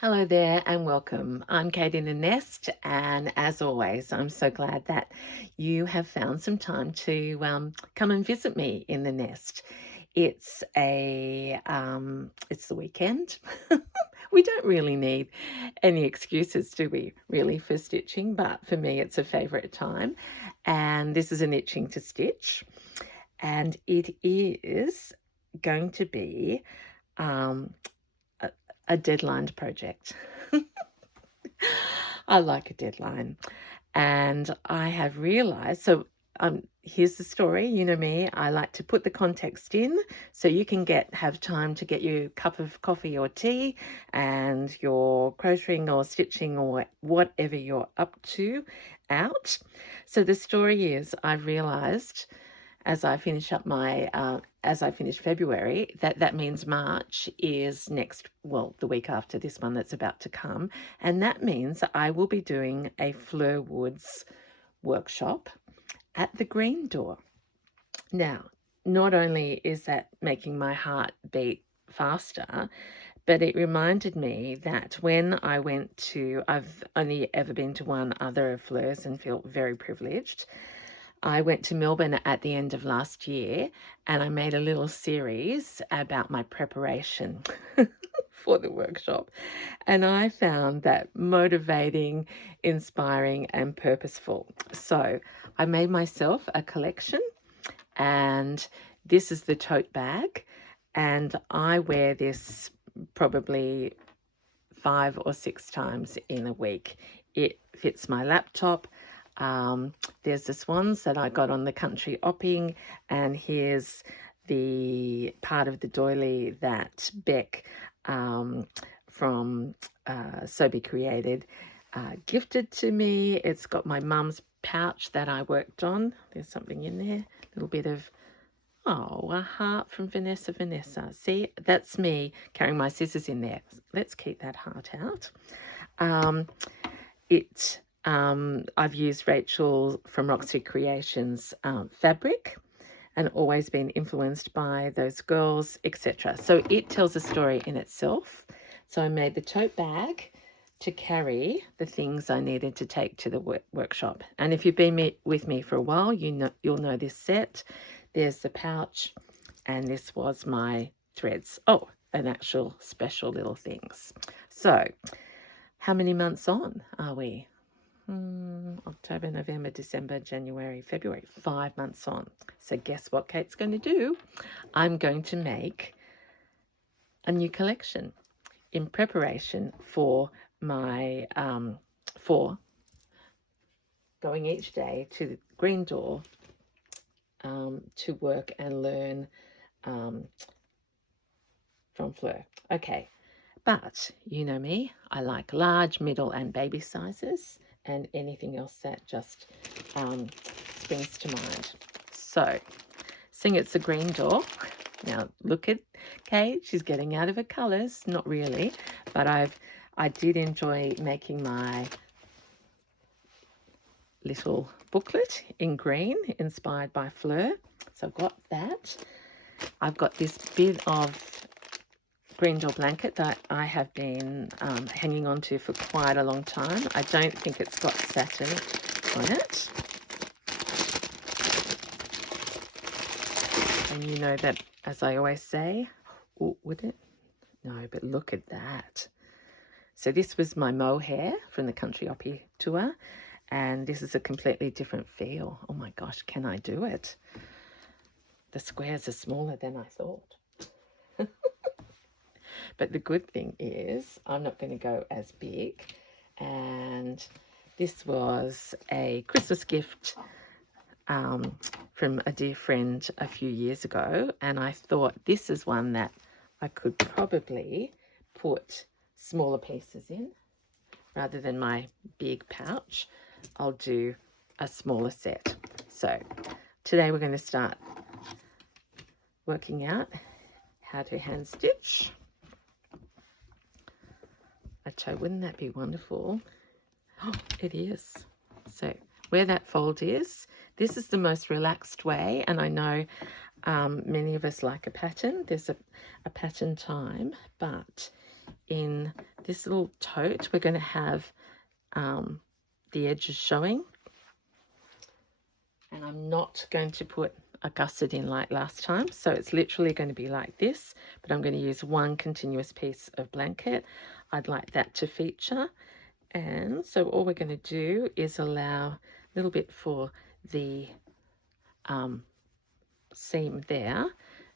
Hello there and welcome. I'm Kate in the Nest, and as always, I'm so glad that you have found some time to come and visit me in the nest. It's the weekend. We don't really need any excuses, do we, really, for stitching? But for me, it's a favourite time, and this is an itching to stitch, and it is going to be um, a, a deadlined project. I like a deadline. And I have realized, here's the story. You know me, I like to put the context in so you can have time to get your cup of coffee or tea and your crocheting or stitching or whatever you're up to out. So the story is I've realized as I finish February, that means March is the week after this one that's about to come. And that means I will be doing a Fleur Woods workshop at the Green Door. Now, not only is that making my heart beat faster, but it reminded me that I've only ever been to one other of Fleur's and feel very privileged. I went to Melbourne at the end of last year and I made a little series about my preparation for the workshop. And I found that motivating, inspiring, and purposeful. So I made myself a collection, and this is the tote bag. And I wear this probably 5 or 6 times in a week. It fits my laptop. There's this ones that I got on the country opping, and here's the part of the doily that Beck from So Be Created gifted to me. It's got my mum's pouch that I worked on. There's something in there, a little bit of a heart from Vanessa. See, that's me carrying my scissors in there. Let's keep that heart out. Um, I've used Rachel from Roxy Creations fabric and always been influenced by those girls, etc. So it tells a story in itself. So I made the tote bag to carry the things I needed to take to the workshop. And if you've been with me for a while, you'll know this set. There's the pouch, and this was my threads. Oh, and actual special little things. So how many months on are we? October, November, December, January, February, 5 months on. So guess what Kate's going to do? I'm going to make a new collection in preparation for my for going each day to the Green Door to work and learn from Fleur. Okay, but you know me, I like large, middle, and baby sizes, and anything else that just springs to mind. So, seeing it's the Green Door. Now look at Kate, she's getting out of her colours. Not really, but I did enjoy making my little booklet in green, inspired by Fleur. So I've got that. I've got this bit of Green Door blanket that I have been hanging on to for quite a long time. I don't think it's got satin on it. And you know that, as I always say, would it? No, but look at that. So this was my mohair from the Country Oppie tour, and this is a completely different feel. Oh my gosh, can I do it? The squares are smaller than I thought. But the good thing is I'm not going to go as big, and this was a Christmas gift from a dear friend a few years ago, and I thought this is one that I could probably put smaller pieces in rather than my big pouch. I'll do a smaller set. So today we're going to start working out how to hand stitch a toe. Wouldn't that be wonderful? Oh, it is. So where that fold is, this is the most relaxed way, and I know many of us like a pattern. There's a pattern time, but in this little tote, we're going to have the edges showing. And I'm not going to put a gusset in like last time. So it's literally going to be like this, but I'm going to use one continuous piece of blanket. I'd like that to feature. And so all we're going to do is allow a little bit for the seam there.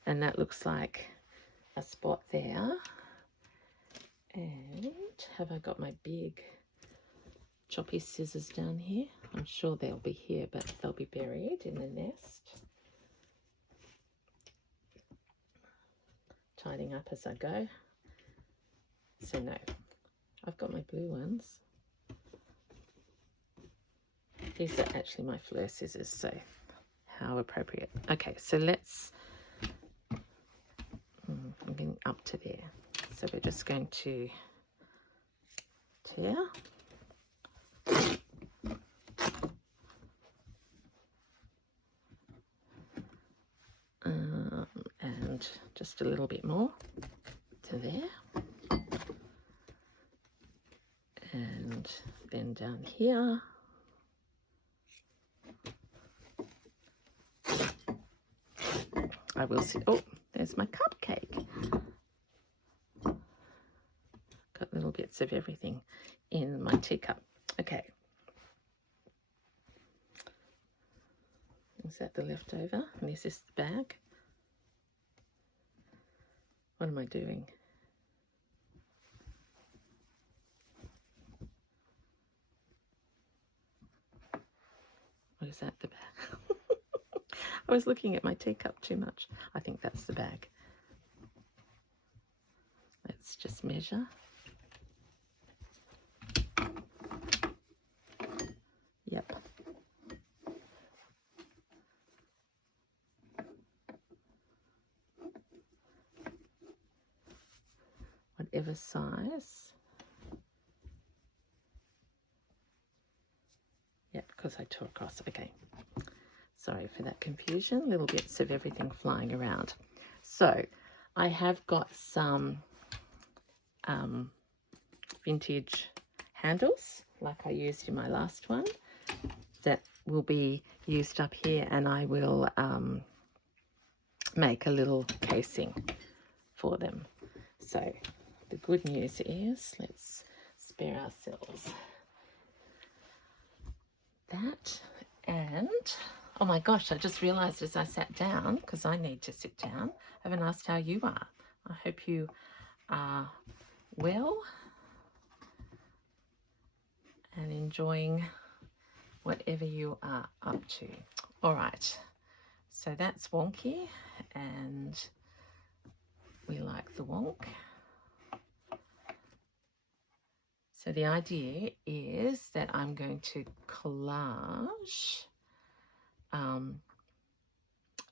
And that looks like a spot there. And have I got my big choppy scissors down here? I'm sure they'll be here, but they'll be buried in the nest. Tidying up as I go. So no, I've got my blue ones. These are actually my Fleur scissors, so how appropriate. Okay, so let's, I'm getting up to there. So we're just going to tear. And just a little bit more to there. And then down here. I will see, oh, there's my cupcake. Got little bits of everything in my teacup. Okay. Is that the leftover? And this is the bag. What am I doing? What is that, the bag? I was looking at my teacup too much. I think that's the bag. Let's just measure. Yep. Whatever size. Yep, because I tore across. Okay. Sorry for that confusion. Little bits of everything flying around. So I have got some vintage handles like I used in my last one that will be used up here, and I will make a little casing for them. So the good news is, let's spare ourselves that. And oh my gosh, I just realized as I sat down, because I need to sit down, I haven't asked how you are. I hope you are well and enjoying whatever you are up to. All right, so that's wonky, and we like the wonk. So the idea is that I'm going to collage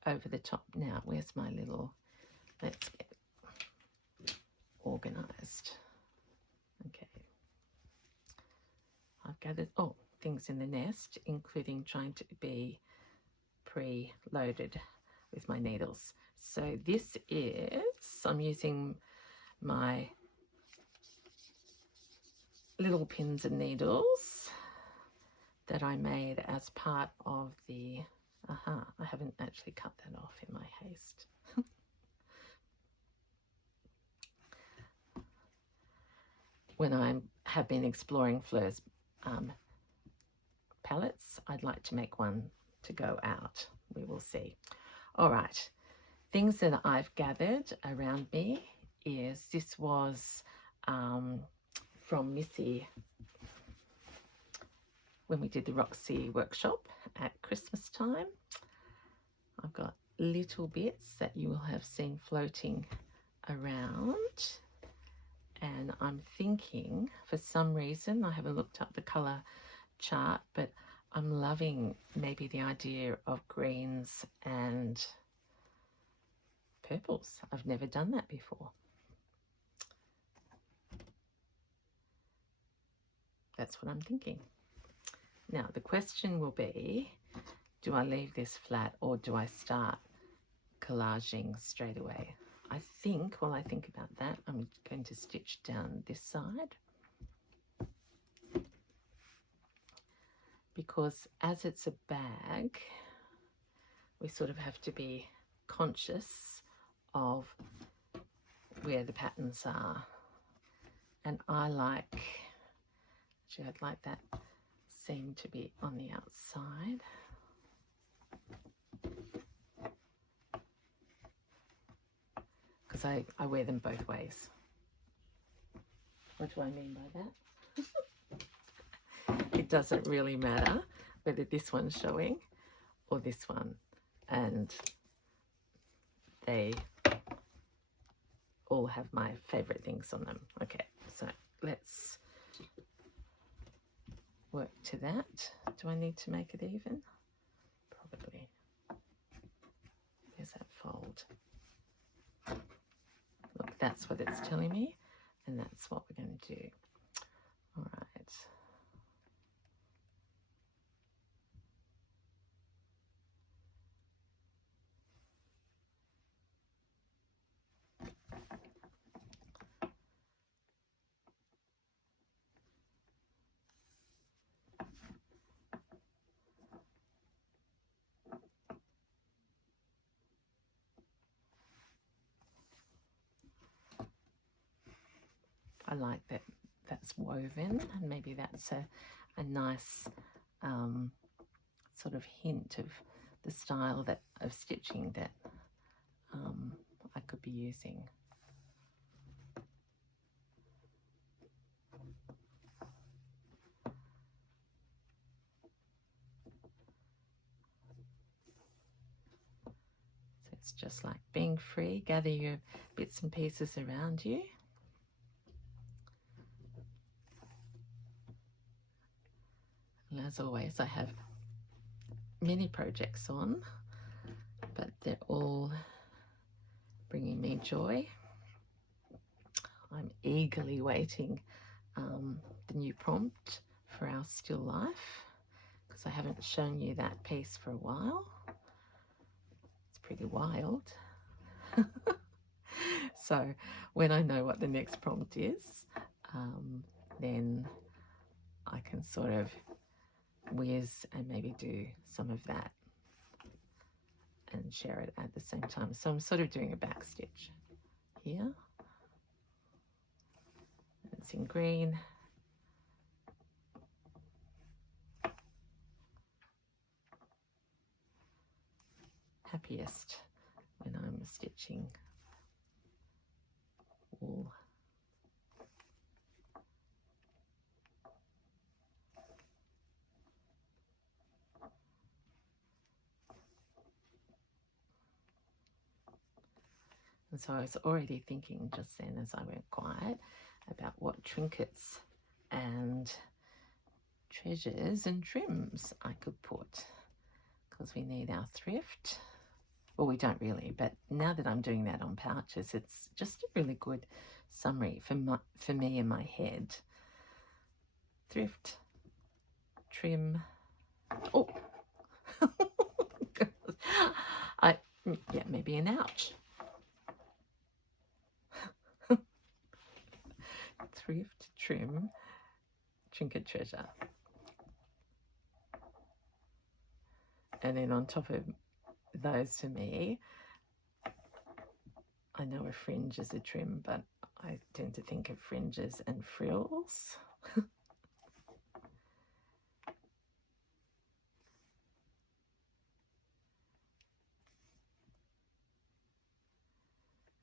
over the top. Now, where's my little, let's get organized. Okay. I've gathered, things in the nest, including trying to be pre-loaded with my needles. So this is, I'm using my little pins and needles that I made as part of the, I haven't actually cut that off in my haste. When I have been exploring Fleur's palettes, I'd like to make one to go out. We will see. All right, things that I've gathered around me is, this was from Missy when we did the Roxy workshop at Christmas time. I've got little bits that you will have seen floating around, and I'm thinking, for some reason, I haven't looked up the colour chart, but I'm loving maybe the idea of greens and purples. I've never done that before. That's what I'm thinking. Now the question will be, do I leave this flat or do I start collaging straight away? I think, while I think about that, I'm going to stitch down this side, because as it's a bag, we sort of have to be conscious of where the patterns are. And I'd like that seam to be on the outside. Because I wear them both ways. What do I mean by that? It doesn't really matter whether this one's showing or this one, and they all have my favorite things on them. Okay, so let's work to that. Do I need to make it even? Probably. There's that fold. Look, that's what it's telling me, and that's what we're going to do. All right. I like that that's woven, and maybe that's a nice sort of hint of the style of stitching that I could be using. So it's just like being free, gather your bits and pieces around you. And as always, I have many projects on, but they're all bringing me joy. I'm eagerly waiting the new prompt for our still life, because I haven't shown you that piece for a while. It's pretty wild. So when I know what the next prompt is, then I can sort of whiz and maybe do some of that and share it at the same time. So I'm sort of doing a back stitch here. It's in green. Happiest when I'm stitching wool. And so I was already thinking just then, as I went quiet, about what trinkets and treasures and trims I could put, because we need our thrift. Well, we don't really, but now that I'm doing that on pouches, it's just a really good summary for me in my head. Thrift, trim. Oh, yeah, maybe an ouch. Thrift, trim, trinket, treasure. And then on top of those, to me, I know a fringe is a trim, but I tend to think of fringes and frills. And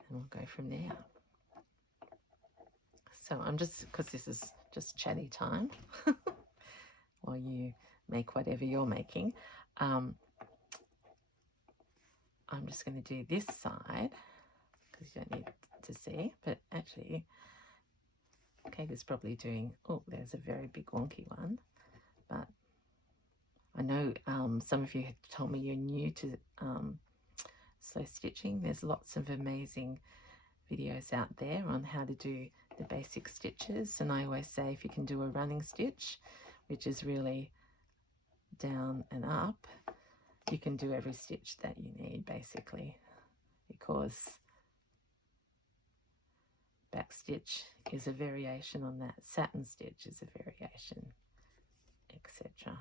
we'll go from there. So I'm just, because this is just chatty time while you make whatever you're making, I'm just going to do this side, because you don't need to see, but actually Kate is probably doing, oh, there's a very big wonky one, but I know some of you had told me you're new to slow stitching. There's lots of amazing videos out there on how to do the basic stitches, and I always say if you can do a running stitch, which is really down and up, you can do every stitch that you need basically, because back stitch is a variation on that. Satin stitch is a variation, etc.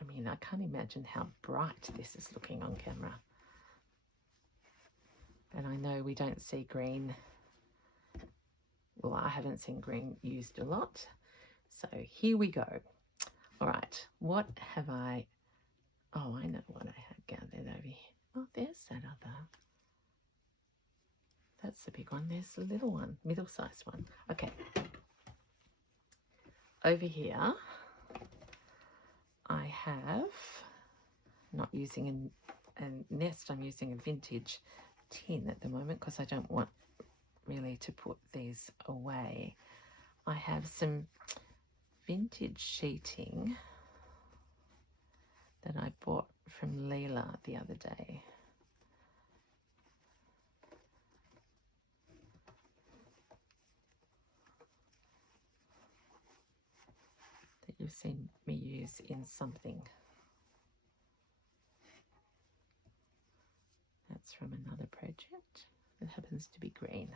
I mean, I can't imagine how bright this is looking on camera. And I know we don't see green. Well, I haven't seen green used a lot. So here we go. All right, what have I... Oh, I know what I had gathered over here. Oh, there's that other. That's the big one. There's the little one, middle-sized one. Okay. Over here, I have, not using a nest, I'm using a vintage tin at the moment because I don't want really to put these away. I have some vintage sheeting that I bought from Leela the other day. That you've seen me use in something. That's from another project. It happens to be green.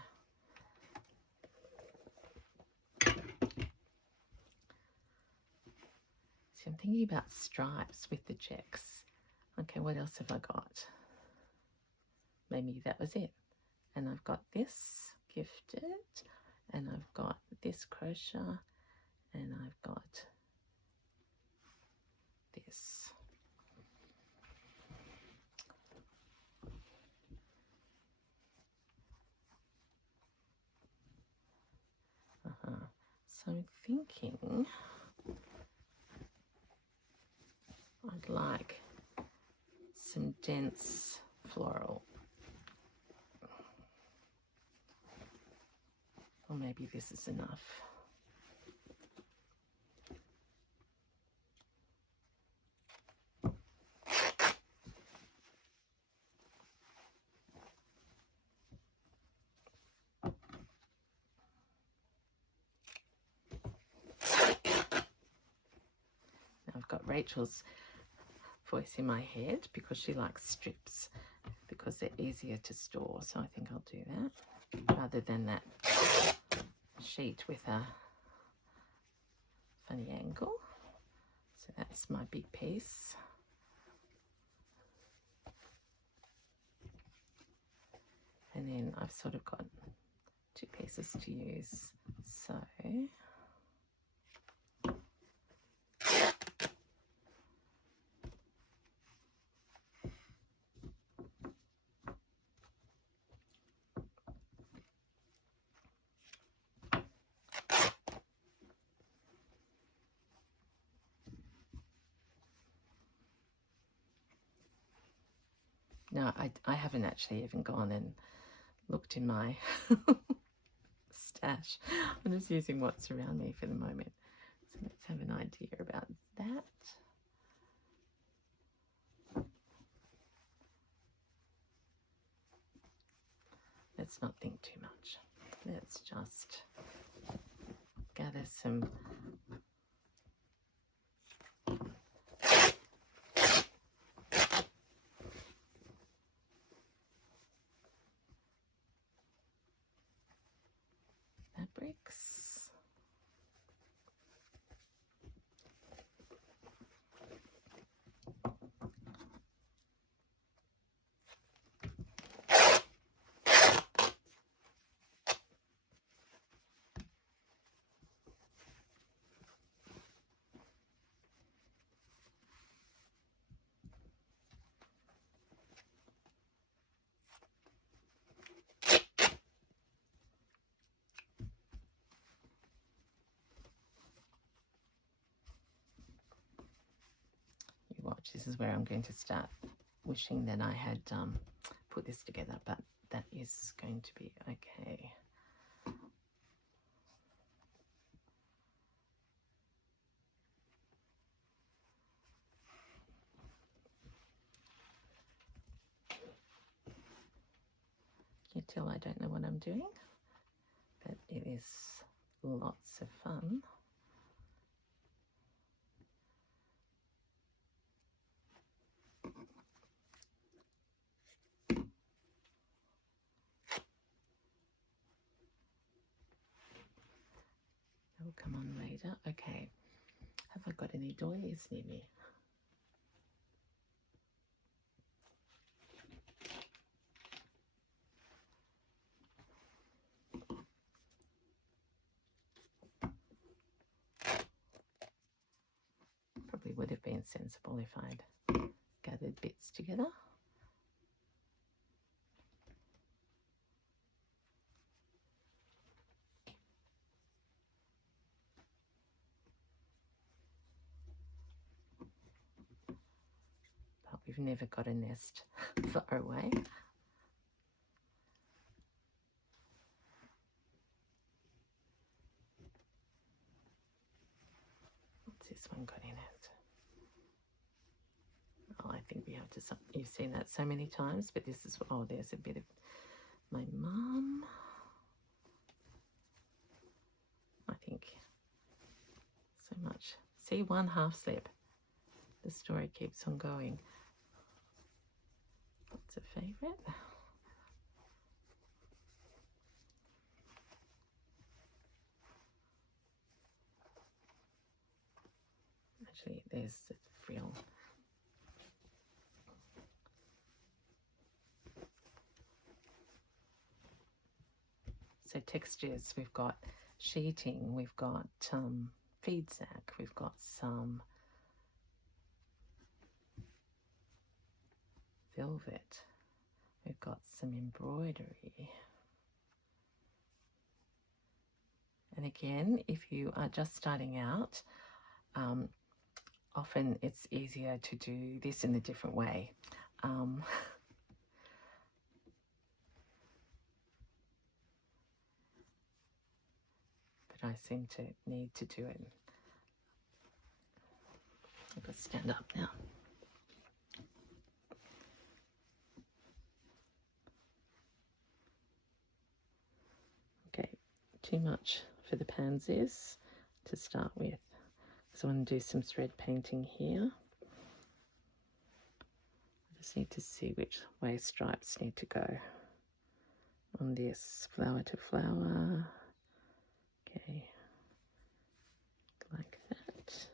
See, I'm thinking about stripes with the checks. Okay, what else have I got? Maybe that was it. And I've got this gifted, and I've got this crochet, and I've got this. So I'm thinking I'd like some dense floral. Or maybe this is enough. I've got Rachel's voice in my head because she likes strips because they're easier to store. So I think I'll do that rather than that sheet with a funny angle. So that's my big piece. And then I've sort of got two pieces to use. So now I haven't actually even gone and looked in my stash. I'm just using what's around me for the moment. So let's have an idea about that. Let's not think too much. Let's just gather some fabrics. Watch, this is where I'm going to start wishing that I had put this together, but that is going to be okay. You tell I don't know what I'm doing, but it is lots of fun. come on later. Okay. Have I got any doilies near me? Probably would have been sensible if I'd gathered bits together. But we've never got a nest far away. What's this one got in it? Oh, I think we have to, you've seen that so many times, but this is, oh, there's a bit of my mum. I think so much. See, one half slip. The story keeps on going. What's a favourite? Actually, there's the frill. So textures, we've got sheeting, we've got feed sack, we've got some velvet, we've got some embroidery. And again, if you are just starting out, often it's easier to do this in a different way. But I seem to need to do it. I've got to stand up now. Okay, too much for the pansies to start with. So I want to do some thread painting here. I just need to see which way stripes need to go on this flower to flower. Okay, like that.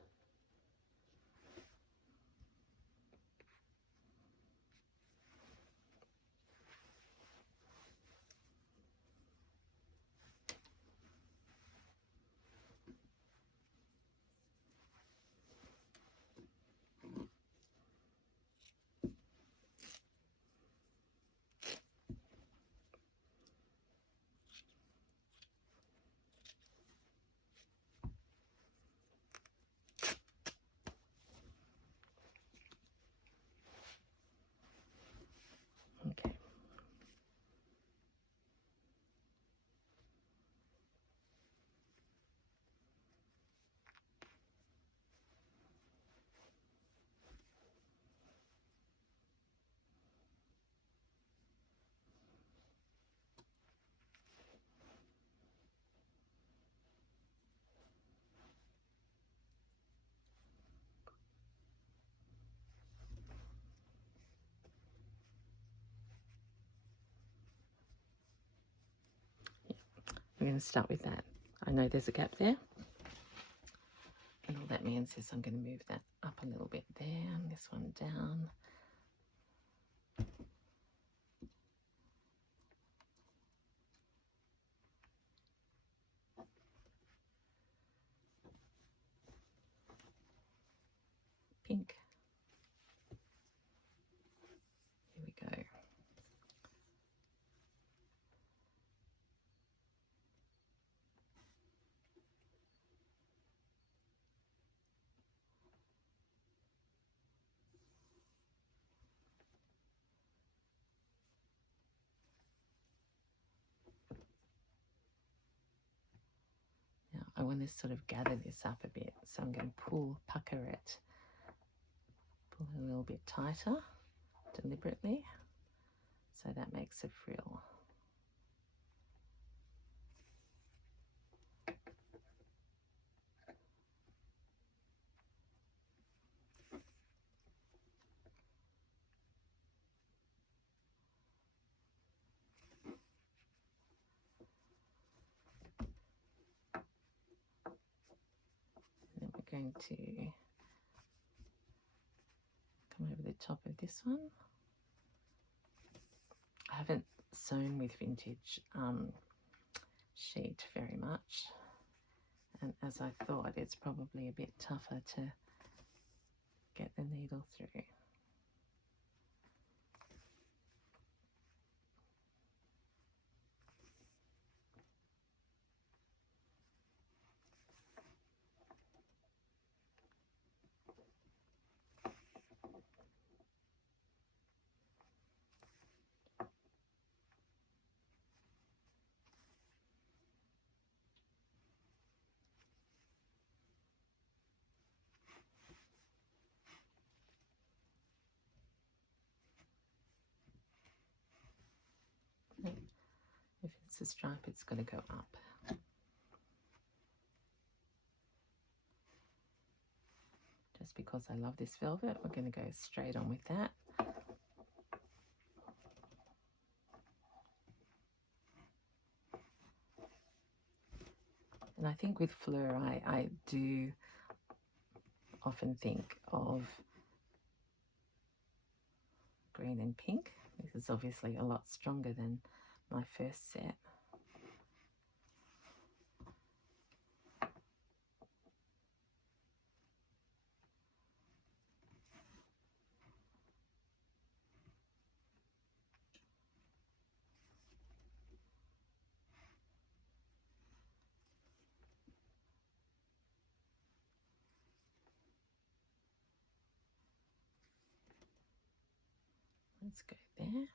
Okay. We're going to start with that. I know there's a gap there. And all that means is I'm going to move that up a little bit there and this one down. Pink. Here we go. Now I want to sort of gather this up a bit, so I'm going to pucker it, pull it a little bit tighter deliberately, so that makes a frill. going to come over the top of this one. I haven't sewn with vintage sheet very much, and as I thought, it's probably a bit tougher to get the needle through. If it's a stripe, it's going to go up. Just because I love this velvet, we're going to go straight on with that. And I think with Fleur, I do often think of green and pink. This is obviously a lot stronger than my first set. Let's go there.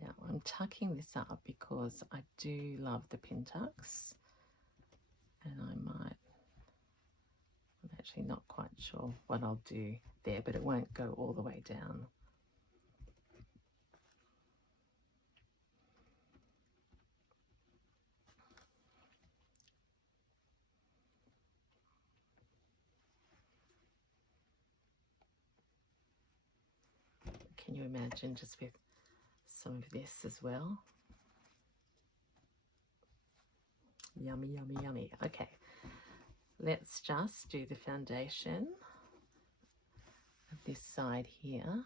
Now I'm tucking this up because I do love the pin tucks, and I'm actually not quite sure what I'll do there, but it won't go all the way down. Can you imagine just with some of this as well? Yummy, yummy, yummy. Okay, let's just do the foundation of this side here.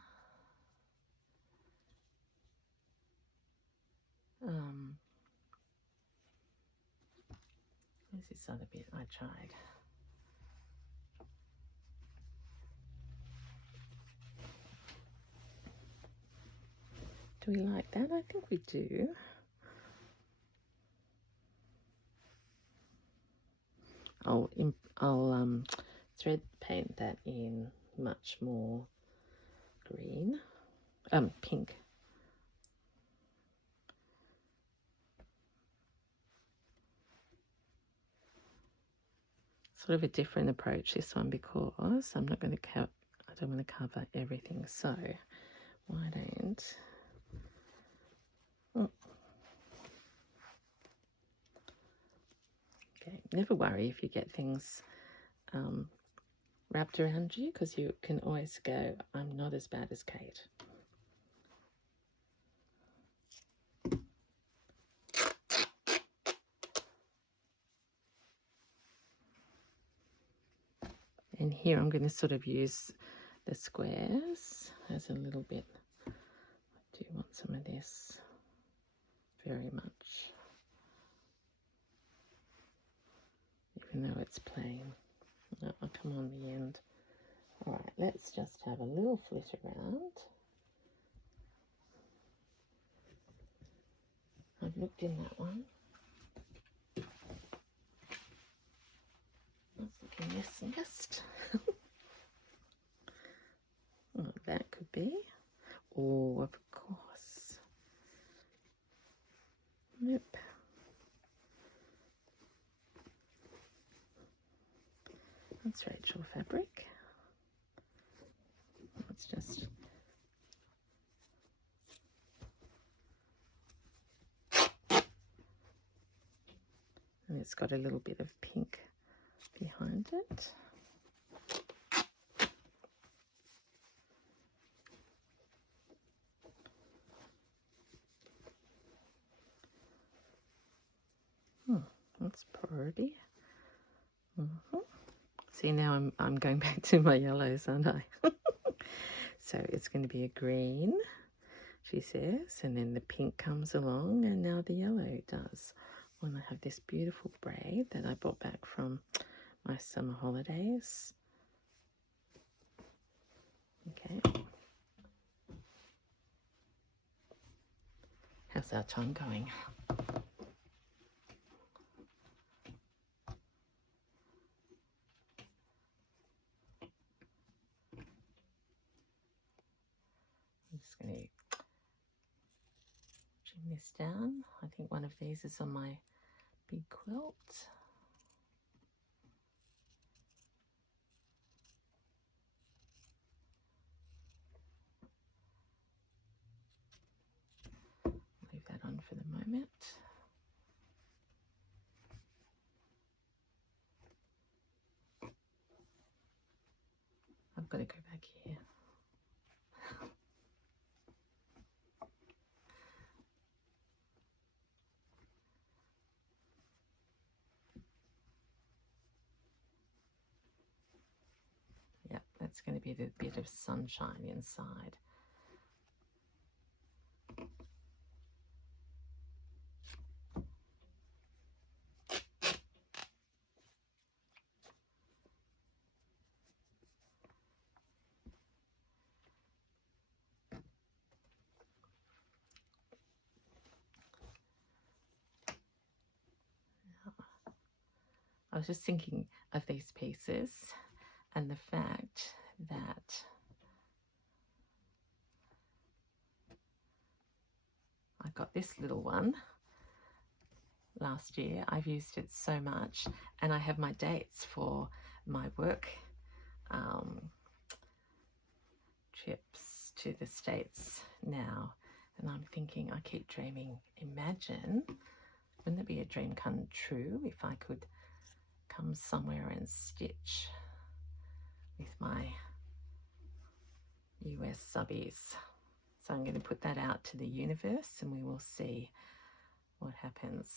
Where's this other bit I tried? Do we like that? I think we do. I'll thread paint that in much more green, pink. Sort of a different approach, this one, because I'm not going to I don't want to cover everything. So why don't okay, never worry if you get things wrapped around you, because you can always go, I'm not as bad as Kate. And here I'm going to sort of use the squares as a little bit. I do want some of this very much, even though it's plain. No, I'll come on the end. All right, let's just have a little flit around. I've looked in that one. Let's look in this nest. Oh, that could be. Oh, of course. Nope. That's Rachel fabric. Let's just and it's got a little bit of pink behind it. That's pretty. See, now I'm going back to my yellows, aren't I? So it's going to be a green, she says, and then the pink comes along, and now the yellow does. When I have this beautiful braid that I brought back from my summer holidays. Okay. How's our time going? I'm just going to trim this down. I think one of these is on my big quilt. Leave that on for the moment. I've got to go back here. Yeah, that's going to be the bit of sunshine inside. I was just thinking of these pieces and the fact that I got this little one last year. I've used it so much, and I have my dates for my work trips to the States now, and I'm thinking, I keep dreaming, imagine, wouldn't it be a dream come true if I could come somewhere and stitch with my US subbies. So I'm going to put that out to the universe, and we will see what happens.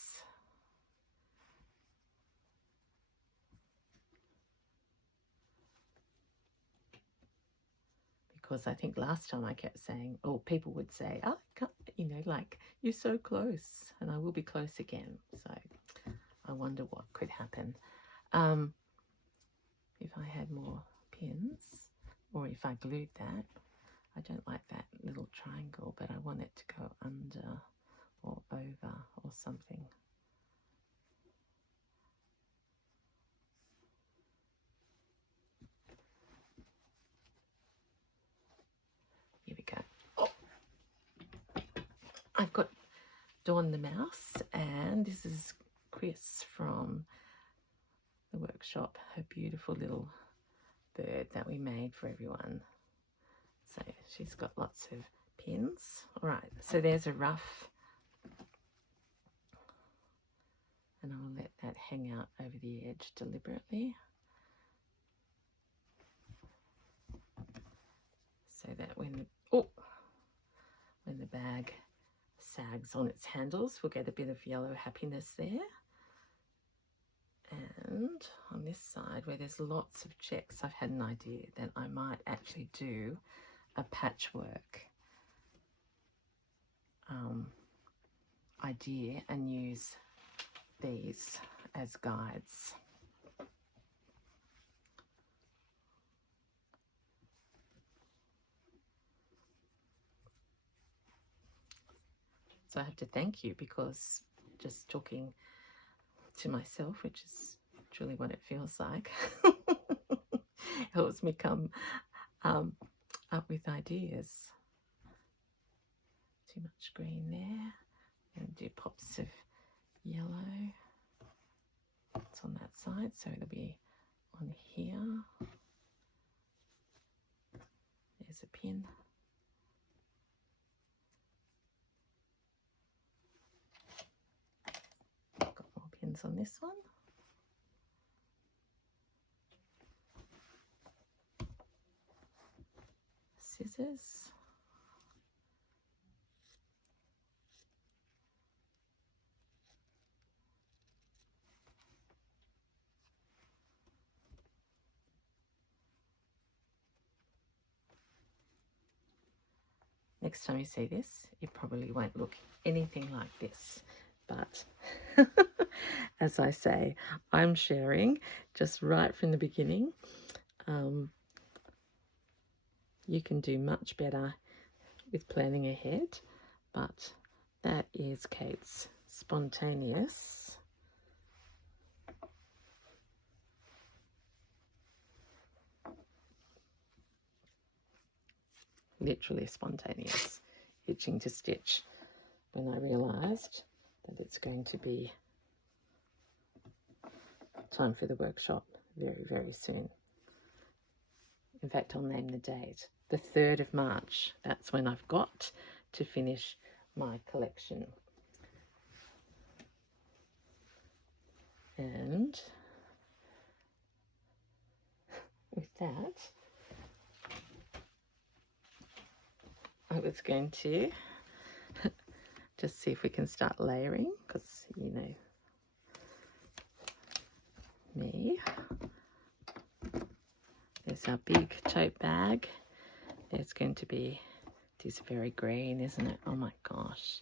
Because I think last time I kept saying, or people would say, oh, like, you're so close, and I will be close again. So I wonder what could happen. If I had more pins, or if I glued that. I don't like that little triangle, but I want it to go under or over or something. Here we go. Oh. I've got Dawn the mouse, and this is Chris from the workshop, her beautiful little bird that we made for everyone. So she's got lots of pins. All right, so there's a rough, and I'll let that hang out over the edge deliberately, so that when the bag sags on its handles, we'll get a bit of yellow happiness there. And on this side, where there's lots of checks, I've had an idea that I might actually do a patchwork idea and use these as guides. So I have to thank you, because just talking to myself, which is truly what it feels like, helps me come up with ideas. Too much green there. I'm going to do pops of yellow. It's on that side, so it'll be on here. There's a pin. Got more pins on this one. Scissors. Next time you see this, it probably won't look anything like this. But as I say, I'm sharing just right from the beginning. You can do much better with planning ahead, but that is Kate's spontaneous literally spontaneous itching to stitch when I realised that it's going to be time for the workshop very, very soon. In fact, I'll name the date. The 3rd of March. That's when I've got to finish my collection. And with that, I was going to just see if we can start layering, because you know me. There's our big tote bag. There's going to be, it is very green, isn't it? Oh my gosh.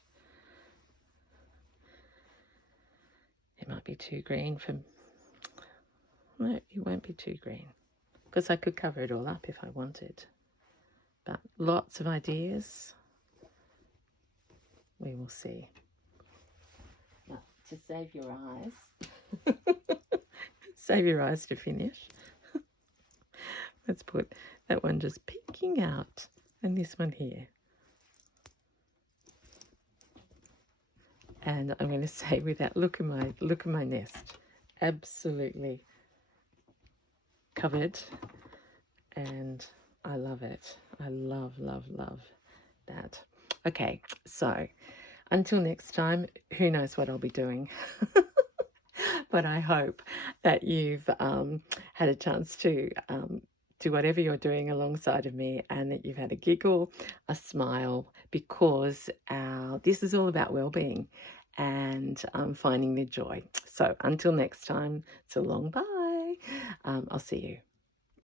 It might be too green for, no, it won't be too green, because I could cover it all up if I wanted. But lots of ideas. We will see. Now, to save your eyes, save your eyes to finish. Let's put that one just peeking out, and this one here. And I'm going to say with that, look at my nest, absolutely covered, and I love it. I love, love, love that. Okay, so until next time, who knows what I'll be doing. But I hope that you've had a chance to do whatever you're doing alongside of me, and that you've had a giggle, a smile, because this is all about well-being and finding the joy. So until next time, so long, bye. I'll see you.